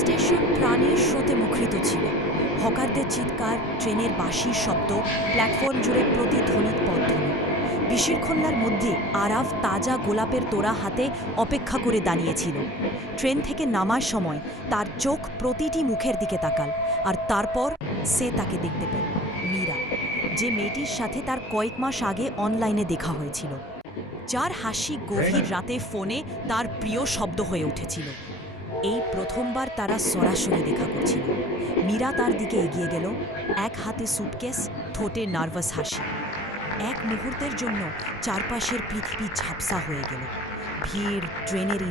Station প্রাণের স্রোতে মুখরিত ছিল। হকারদের চিৎকার, ট্রেনের বাঁশির শব্দ, প্ল্যাটফর্ম জুড়ে প্রতিধ্বনিত পথধ্বনি। বিশৃঙ্খলার মধ্যে আরাফ তাজা গোলাপের তোড়া হাতে অপেক্ষা করে দাঁড়িয়েছিল। ট্রেন থেকে নামার সময় তার চোখ প্রতিটি মুখের দিকে তাকাল, আর তারপর সে তাকে দেখতে পেল। মীরা, যে মেয়েটির সাথে তার কয়েক মাস আগে অনলাইনে দেখা হয়েছিল, যার হাসি গভীর রাতে ফোনে তার প্রিয় শব্দ হয়ে উঠেছিল। এই প্রথমবার তারা সরাসরি দেখা করছিল। মীরা তার দিকে এগিয়ে গেল, এক হাতে সুটকেস, ঠোঁটে নার্ভাস হাসি। এক মুহূর্তের জন্য চারপাশের পৃথিবী ঝাপসা হয়ে গেল। ভিড়, ট্রেনের